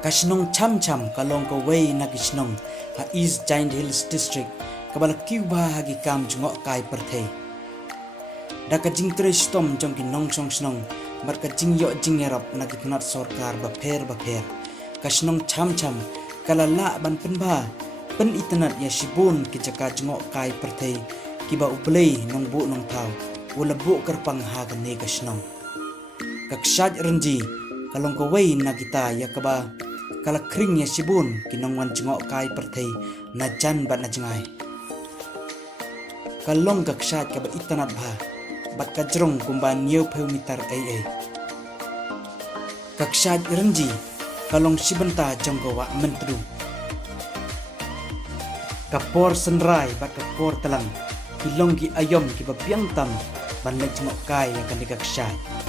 Kashnong cham kalong Kawei na kishnong ha East Giant Hills District kabala Cuba hagi kam jngok kai perthei. Daka jing tre stom jong ki nong song snong marka jing yo jing erop na kitnat sorkar ba pher. Kashnong cham kala la ban penba pen Itynnad ya shibun ki jaka jngok kai perthei kiba uplei nong bu nong thau wala bu kerpang ha ka ne kashnong. Kshaid Rynji kalong Kawei na kita ya kaba kala kring ya shibun kinong wan jngok kai perthei na jan bat na jngai. Kalong Kshaid kaba Itynnad bha bat ka jrong kumba nieu pheu mitar ai. Kshaid Rynji kalong shibenta jonggawa mentru. Kapor senrai bat kapor telang kilong ki ayom ki bapiang tam ban le jngok kai ya kan Kshaid.